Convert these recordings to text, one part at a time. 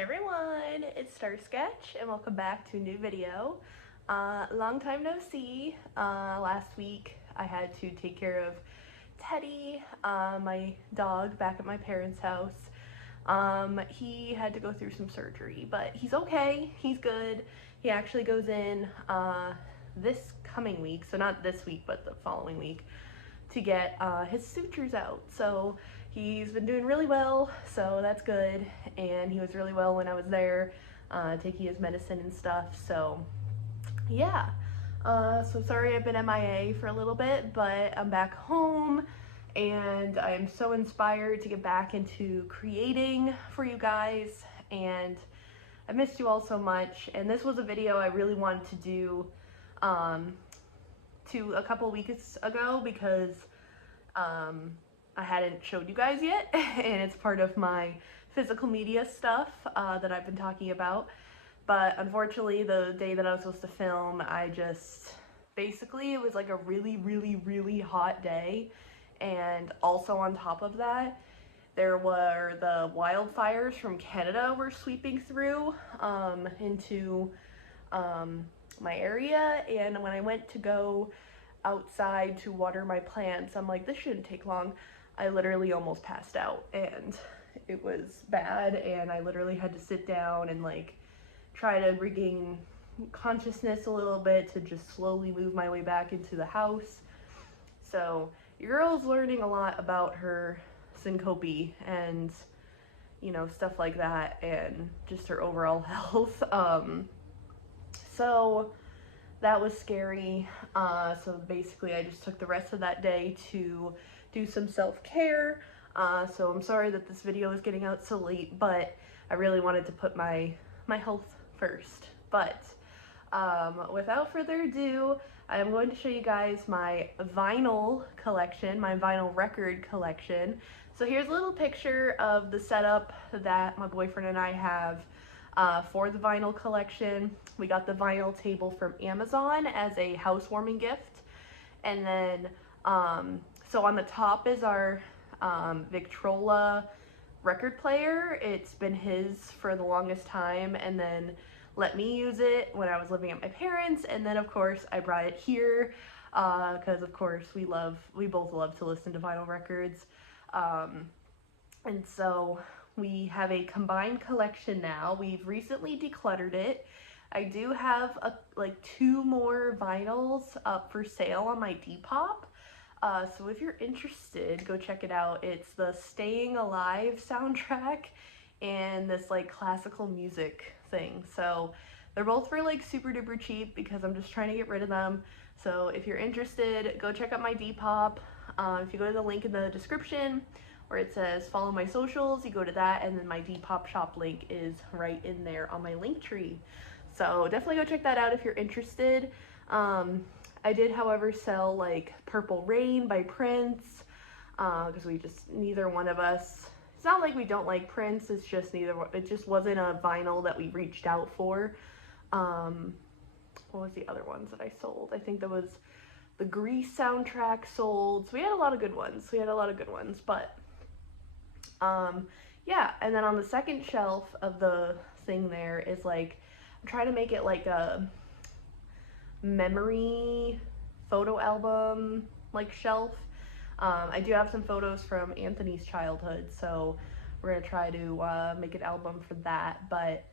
Hey everyone, it's Starsketch and welcome back to a new video. Long time no see. Last week I had to take care of Teddy, my dog, back at my parents' house. He had to go through some surgery, but he's okay, he's good. He actually goes in this coming week, so not this week but the following week, to get his sutures out. So he's been doing really well, so that's good. And he was really well when I was there, taking his medicine and stuff. So yeah. So sorry I've been MIA for a little bit, but I'm back home and I am so inspired to get back into creating for you guys. And I missed you all so much. And this was a video I really wanted to do a couple weeks ago because I hadn't showed you guys yet, and it's part of my physical media stuff that I've been talking about. But unfortunately, the day that I was supposed to film, basically it was like a really hot day, and also on top of that, there were the wildfires from Canada were sweeping through into my area. And when I went to go outside to water my plants, I'm like, this shouldn't take long. I literally almost passed out and it was bad, and I literally had to sit down and like try to regain consciousness a little bit to just slowly move my way back into the house. So your girl's learning a lot about her syncope and, you know, stuff like that, and just her overall health. So that was scary. So basically I just took the rest of that day to do some self-care. So I'm sorry that this video is getting out so late, but I really wanted to put my health first. But without further ado, I am going to show you guys my vinyl collection, my vinyl record collection. So here's a little picture of the setup that my boyfriend and I have for the vinyl collection. We got the vinyl table from Amazon as a housewarming gift. And then, so on the top is our Victrola record player. It's been his for the longest time, and then let me use it when I was living at my parents. And then of course I brought it here because of course we both love to listen to vinyl records. And so we have a combined collection now. We've recently decluttered it. I do have like 2 more vinyls up for sale on my Depop. So if you're interested, go check it out. It's the Staying Alive soundtrack and this like classical music thing. So they're both for like super duper cheap because I'm just trying to get rid of them. So if you're interested, go check out my Depop. If you go to the link in the description where it says follow my socials, you go to that, and then my Depop shop link is right in there on my link tree. So definitely go check that out if you're interested. I did, however, sell like Purple Rain by Prince because neither one of us, it's not like we don't like Prince, it's just it just wasn't a vinyl that we reached out for. What was the other ones that I sold? I think there was the Grease soundtrack sold. So we had a lot of good ones. But yeah, and then on the second shelf of the thing there is like, I'm trying to make it like a memory photo album like shelf. I do have some photos from Anthony's childhood, so we're gonna try to make an album for that. But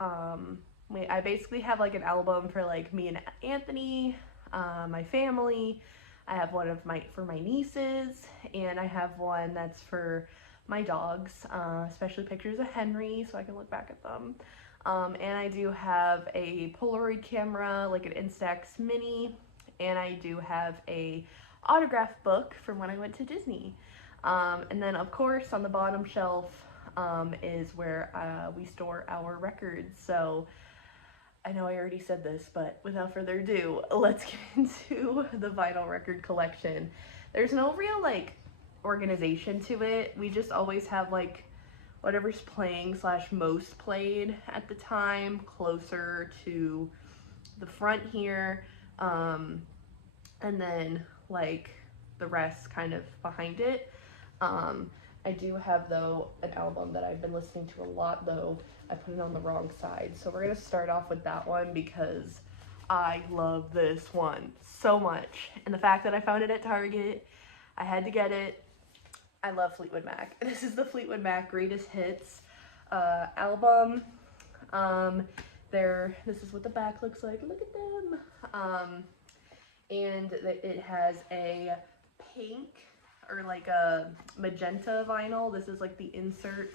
I basically have like an album for like me and Anthony, my family. I have one for my nieces, and I have one that's for my dogs, especially pictures of Henry so I can look back at them. And I do have a Polaroid camera, like an Instax Mini, and I do have a autograph book from when I went to Disney. And then of course on the bottom shelf is where we store our records. So I know I already said this, but without further ado, let's get into the vinyl record collection. There's no real like organization to it. We just always have like whatever's playing / most played at the time closer to the front here, and then like the rest kind of behind it. I do have, though, an album that I've been listening to a lot, though. I put it on the wrong side. So we're going to start off with that one because I love this one so much. And the fact that I found it at Target, I had to get it. I love Fleetwood Mac. This is the Fleetwood Mac Greatest Hits album. This is what the back looks like. Look at them. And it has a pink or like a magenta vinyl. This is like the insert.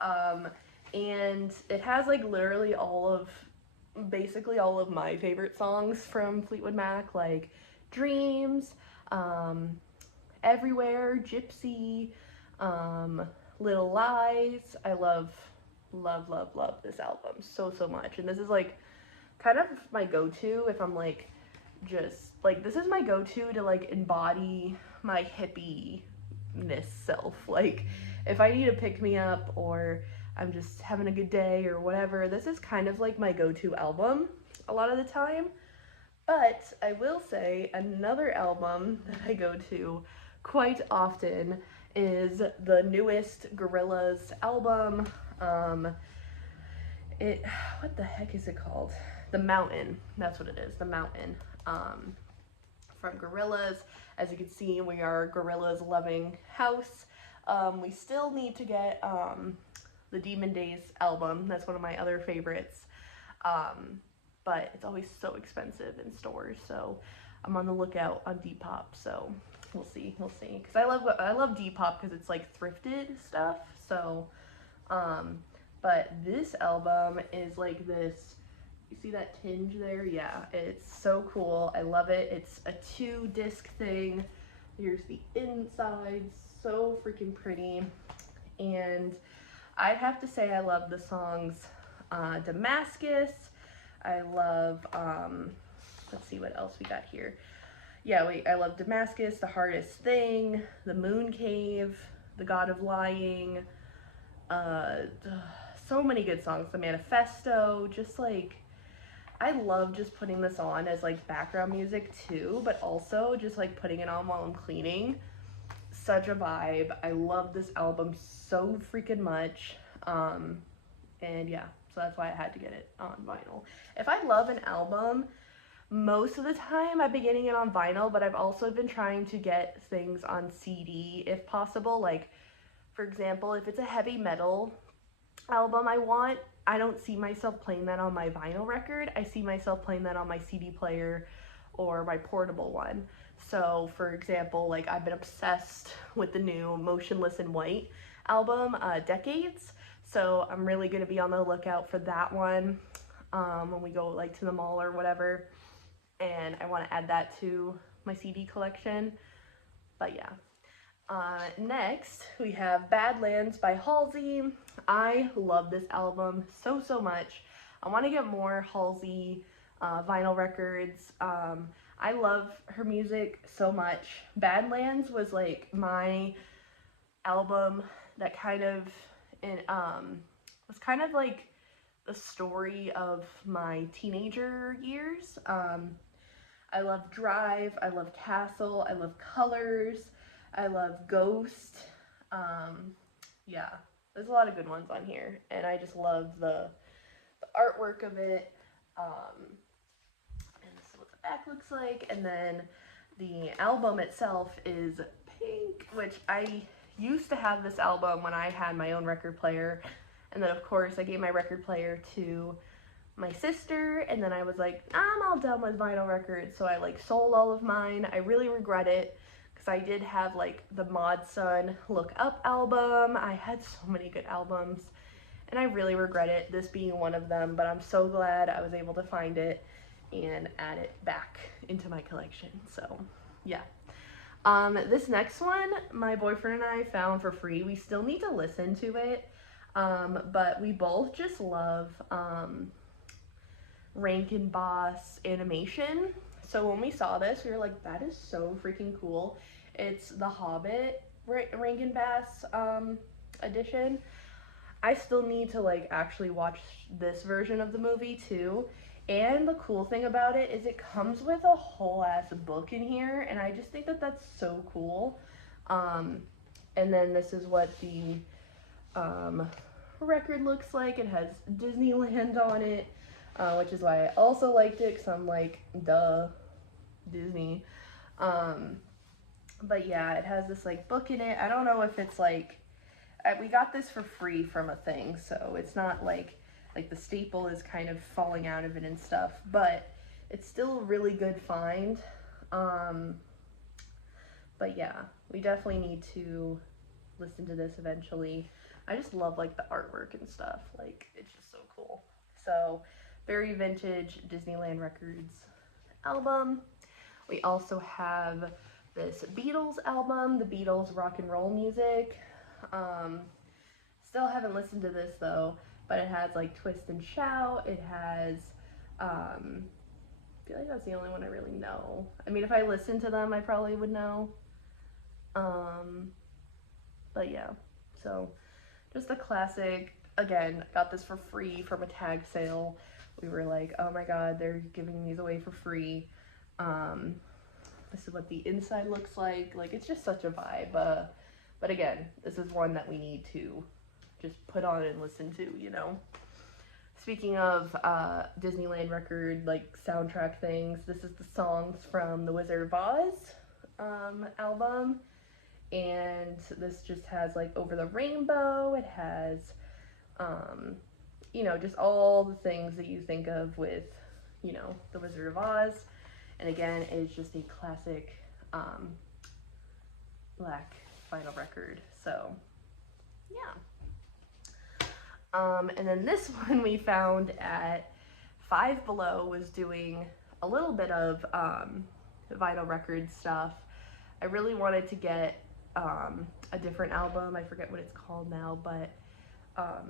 And it has like literally basically all of my favorite songs from Fleetwood Mac, like Dreams, Everywhere, Gypsy, Little Lies. I love this album so much. And this is like kind of my go-to if I'm like just like, this is my go-to to like embody my hippie-ness self. Like if I need to pick me up or I'm just having a good day or whatever, this is kind of like my go-to album a lot of the time. But I will say another album that I go to quite often is the newest Gorillaz album. What the heck is it called? The Mountain. That's what it is, The Mountain. From Gorillaz. As you can see, we are Gorillaz loving house. We still need to get the Demon Days album. That's one of my other favorites. But it's always so expensive in stores, so I'm on the lookout on Depop. So we'll see. Because I love Depop because it's like thrifted stuff. So, but this album is like this. You see that tinge there? Yeah, it's so cool. I love it. It's a 2-disc thing. Here's the inside. So freaking pretty. And I'd have to say I love the songs Damascus. I love, let's see what else we got here. Yeah, I love Damascus, The Hardest Thing, The Moon Cave, The God of Lying. So many good songs. The Manifesto, just like, I love just putting this on as like background music too, but also just like putting it on while I'm cleaning. Such a vibe. I love this album so freaking much. And yeah, so that's why I had to get it on vinyl. If I love an album, most of the time I've been getting it on vinyl, but I've also been trying to get things on CD if possible. Like, for example, if it's a heavy metal album I don't see myself playing that on my vinyl record. I see myself playing that on my CD player or my portable one. So, for example, like I've been obsessed with the new Motionless in White album, Decades. So I'm really going to be on the lookout for that one when we go like to the mall or whatever. And I want to add that to my CD collection. But yeah. Next, we have Badlands by Halsey. I love this album so much. I want to get more Halsey vinyl records. I love her music so much. Badlands was like my album that kind of was kind of like the story of my teenager years. I love Drive, I love Castle, I love Colors, I love Ghost. Yeah, there's a lot of good ones on here, and I just love the artwork of it. And this is what the back looks like, and then the album itself is pink, which I used to have this album when I had my own record player, and then of course I gave my record player to my sister, and then I was like, I'm all done with vinyl records, so I like sold all of mine. I really regret it, because I did have like the Mod Sun Look Up album. I had so many good albums, and I really regret it, this being one of them, but I'm so glad I was able to find it and add it back into my collection. So yeah. This next one, my boyfriend and I found for free. We still need to listen to it, but we both just love Rankin Boss animation. So when we saw this, we were like, that is so freaking cool. It's the Hobbit Rankin Bass edition. I still need to like actually watch this version of the movie too. And the cool thing about it is it comes with a whole ass book in here, and I just think that that's so cool. And then this is what the record looks like. It has Disneyland on it, which is why I also liked it, because I'm like, duh, Disney. But yeah, it has this like book in it. I don't know if it's like, we got this for free from a thing, so it's not like the staple is kind of falling out of it and stuff, but it's still a really good find. But yeah, we definitely need to listen to this eventually. I just love like the artwork and stuff, like it's just so cool. So very vintage Disneyland Records album. We also have this Beatles album, the Beatles Rock and Roll Music. Still haven't listened to this though, but it has like Twist and Shout. It has, I feel like that's the only one I really know. I mean, if I listened to them, I probably would know. But yeah, so just a classic. Again, got this for free from a tag sale. We were like, oh my god, they're giving these away for free. This is what the inside looks like. Like, it's just such a vibe. But again, this is one that we need to just put on and listen to, you know? Speaking of Disneyland record, like, soundtrack things, this is the songs from the Wizard of Oz album. And this just has, like, Over the Rainbow. It has, you know, just all the things that you think of with, you know, the Wizard of Oz. And again, it's just a classic black vinyl record. So, yeah. And then this one we found at Five Below was doing a little bit of vinyl record stuff. I really wanted to get a different album. I forget what it's called now, but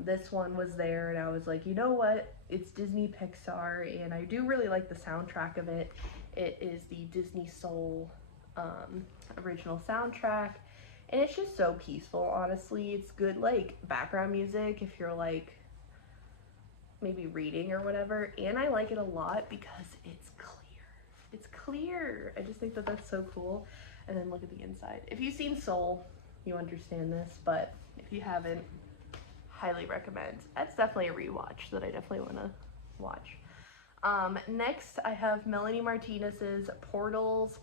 this one was there, and I was like, you know what? It's Disney Pixar, and I do really like the soundtrack of it. It is the Disney Soul original soundtrack, and it's just so peaceful, honestly. It's good, like, background music if you're, like, maybe reading or whatever, and I like it a lot because it's clear. It's clear. I just think that that's so cool. And then look at the inside. If you've seen Soul, you understand this, but if you haven't, highly recommend. That's definitely a rewatch that I definitely want to watch. Next, I have Melanie Martinez's Portals.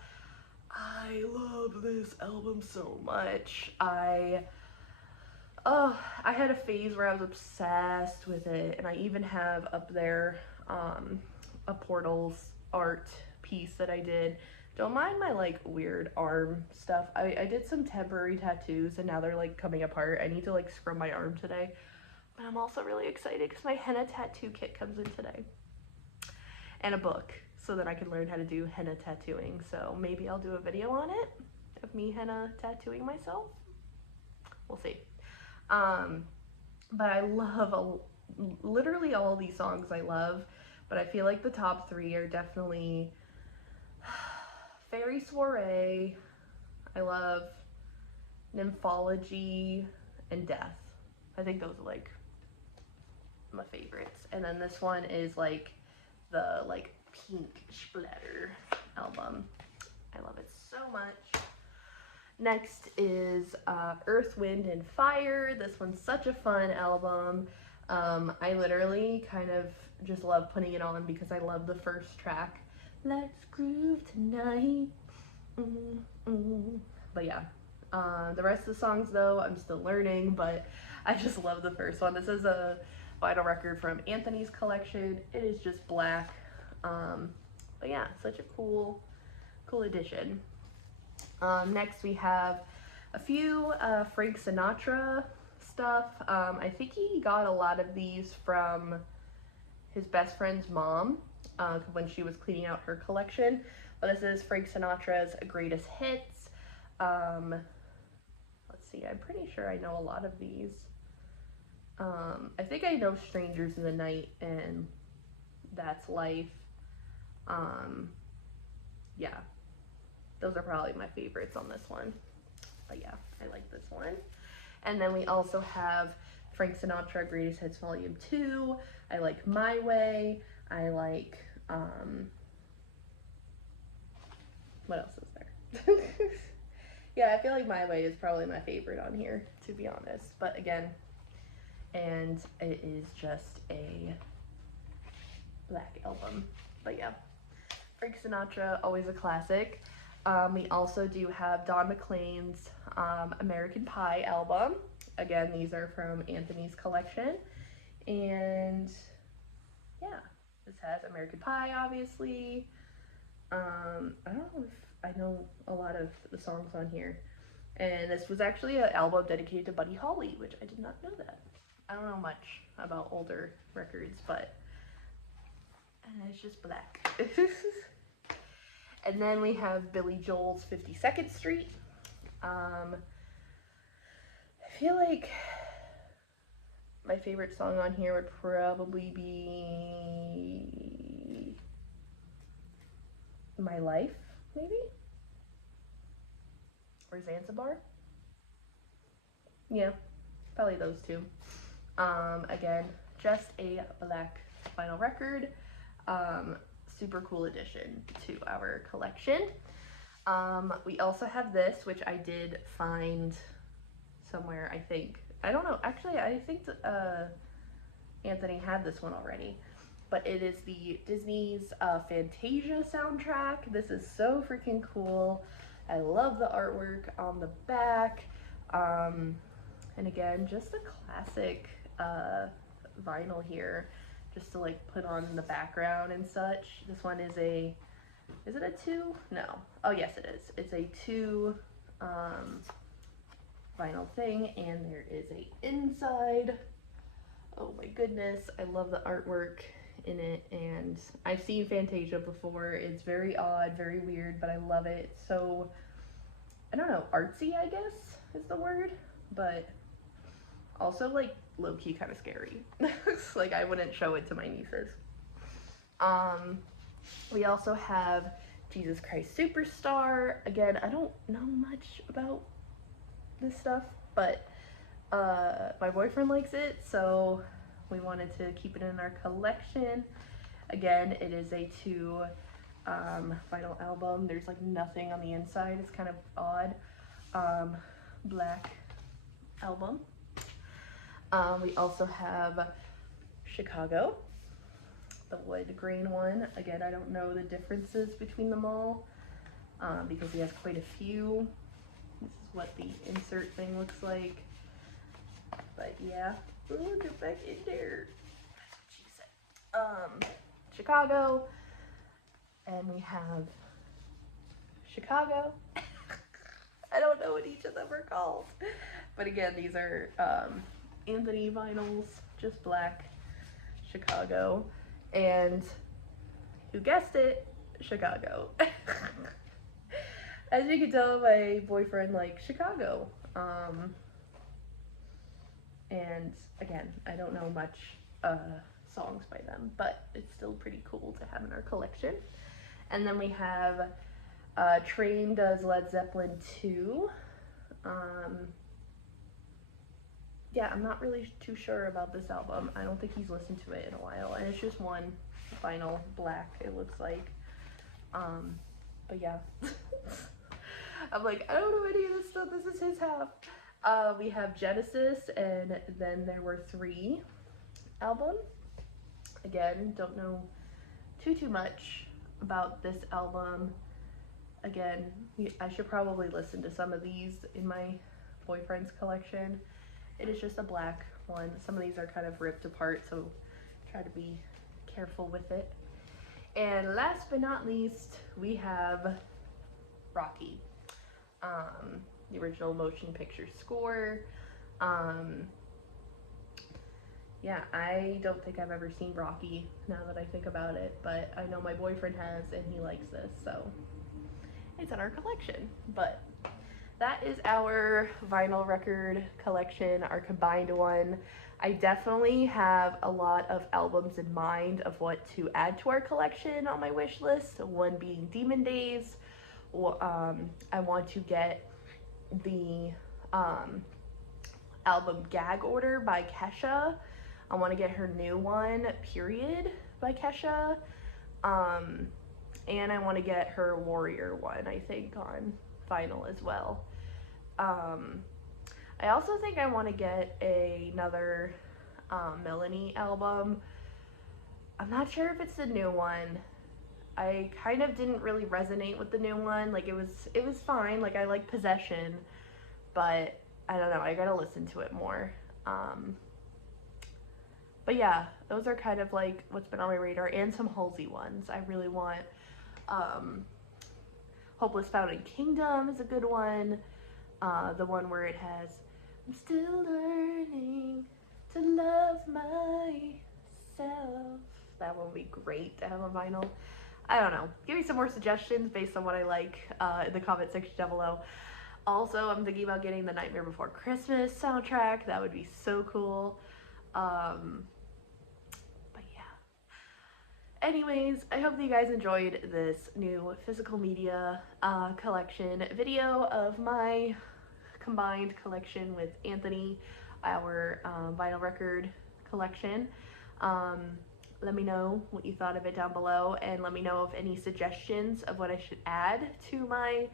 I love this album so much. I had a phase where I was obsessed with it, and I even have up there a Portals art piece that I did. Don't mind my, like, weird arm stuff. I did some temporary tattoos, and now they're, like, coming apart. I need to, like, scrub my arm today. But I'm also really excited because my henna tattoo kit comes in today. And a book, so that I can learn how to do henna tattooing. So maybe I'll do a video on it, of me henna tattooing myself. We'll see. But I love, literally all these songs I love. But I feel like the top three are definitely Fairy Soiree, I love Nymphology, and Death. I think those are, like, my favorites. And then this one is, like, the, like, Pink Splatter album. I love it so much. Next is Earth, Wind, and Fire. This one's such a fun album. I literally kind of just love putting it on because I love the first track. Let's groove tonight. But yeah, the rest of the songs though, I'm still learning, but I just love the first one. This is a vinyl record from Anthony's collection. It is just black. But yeah, such a cool addition. Next we have a few Frank Sinatra stuff. I think he got a lot of these from his best friend's mom when she was cleaning out her collection. But this is Frank Sinatra's greatest hits. Let's see, I'm pretty sure I know a lot of these. I think I know Strangers in the Night and That's Life. Yeah, those are probably my favorites on this one. But yeah, I like this one. And then we also have Frank Sinatra Greatest Hits Volume 2. I like My Way. I like, what else is there? Yeah, I feel like My Way is probably my favorite on here, to be honest. But again, and it is just a black album. But yeah, Frank Sinatra, always a classic. We also do have Don McLean's American Pie album. Again, these are from Anthony's collection. And yeah, this has American Pie, obviously. I don't know if I know a lot of the songs on here. And this was actually an album dedicated to Buddy Holly, which I did not know that. I don't know much about older records, but it's just black. And then we have Billy Joel's 52nd Street. I feel like my favorite song on here would probably be My Life, maybe? Or Zanzibar? Yeah, probably those two. Again, just a black vinyl record. Super cool addition to our collection. We also have this, which I did find somewhere, I think. I don't know, actually, I think Anthony had this one already. But it is the Disney's Fantasia soundtrack. This is so freaking cool. I love the artwork on the back. And again, just a classic vinyl here, just to like put on in the background and such. This one is it a 2? No. Oh yes, it is. It's a 2 vinyl thing, and there is a inside. Oh my goodness, I love the artwork in it, and I've seen Fantasia before. It's very odd, very weird, but I love it. So, I don't know, artsy, I guess is the word, but also like low-key kind of scary. Like I wouldn't show it to my nieces. We also have Jesus Christ Superstar. Again, I don't know much about this stuff, but my boyfriend likes it, so we wanted to keep it in our collection. Again, it is a 2 vinyl album. There's like nothing on the inside. It's kind of odd. Black album. We also have Chicago, the wood grain one. Again, I don't know the differences between them all because he has quite a few. This is what the insert thing looks like. But yeah, ooh, get back in there. That's what she said. Chicago, and we have Chicago. I don't know what each of them are called, but again, these are Anthony vinyls, just black, Chicago, and you guessed it, Chicago. As you can tell, my boyfriend likes Chicago. And again, I don't know much songs by them, but it's still pretty cool to have in our collection. And then we have Train does Led Zeppelin 2. Yeah, I'm not really too sure about this album. I don't think he's listened to it in a while, and it's just one vinyl, black, it looks like. But yeah. I'm like, I don't know any of this stuff, this is his half. We have Genesis, and Then There Were Three album. Again, don't know too much about this album. Again, I should probably listen to some of these in my boyfriend's collection. It is just a black one. Some of these are kind of ripped apart, so try to be careful with it. And last but not least, we have Rocky. The original motion picture score. Yeah, I don't think I've ever seen Rocky now that I think about it, but I know my boyfriend has, and he likes this, so it's in our collection. But that is our vinyl record collection, our combined one. I definitely have a lot of albums in mind of what to add to our collection on my wish list, one being Demon Days. I want to get the album Gag Order by Kesha. I want to get her new one, Period, by Kesha. And I want to get her Warrior one, I think, on vinyl as well. I also think I want to get another Melanie album. I'm not sure if it's the new one. I kind of didn't really resonate with the new one. Like it was fine. Like I like Possession, but I don't know. I gotta listen to it more. But yeah, those are kind of like what's been on my radar, and some Halsey ones. I really want Hopeless Fountain Kingdom is a good one. The one where it has I'm still learning to love myself. That one would be great to have on vinyl. I don't know. Give me some more suggestions based on what I like in the comment section down below. Also, I'm thinking about getting the Nightmare Before Christmas soundtrack. That would be so cool. But yeah. Anyways, I hope that you guys enjoyed this new physical media collection video of my combined collection with Anthony, our vinyl record collection. Let me know what you thought of it down below, and let me know of any suggestions of what I should add to my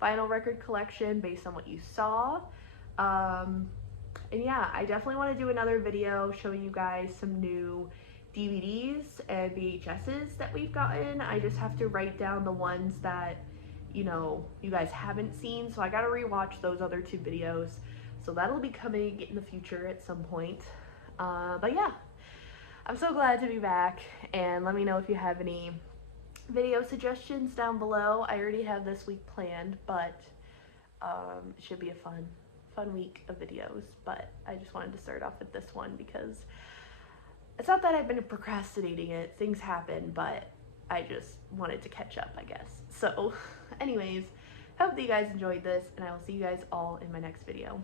vinyl record collection based on what you saw. And yeah, I definitely want to do another video showing you guys some new DVDs and VHSs that we've gotten. I just have to write down the ones that, you know, you guys haven't seen, so I gotta rewatch those other 2 videos. So that'll be coming in the future at some point. But yeah, I'm so glad to be back, and let me know if you have any video suggestions down below. I already have this week planned, but it should be a fun week of videos. But I just wanted to start off with this one because it's not that I've been procrastinating it. Things happen, but I just wanted to catch up, I guess. So anyways, hope that you guys enjoyed this, and I will see you guys all in my next video.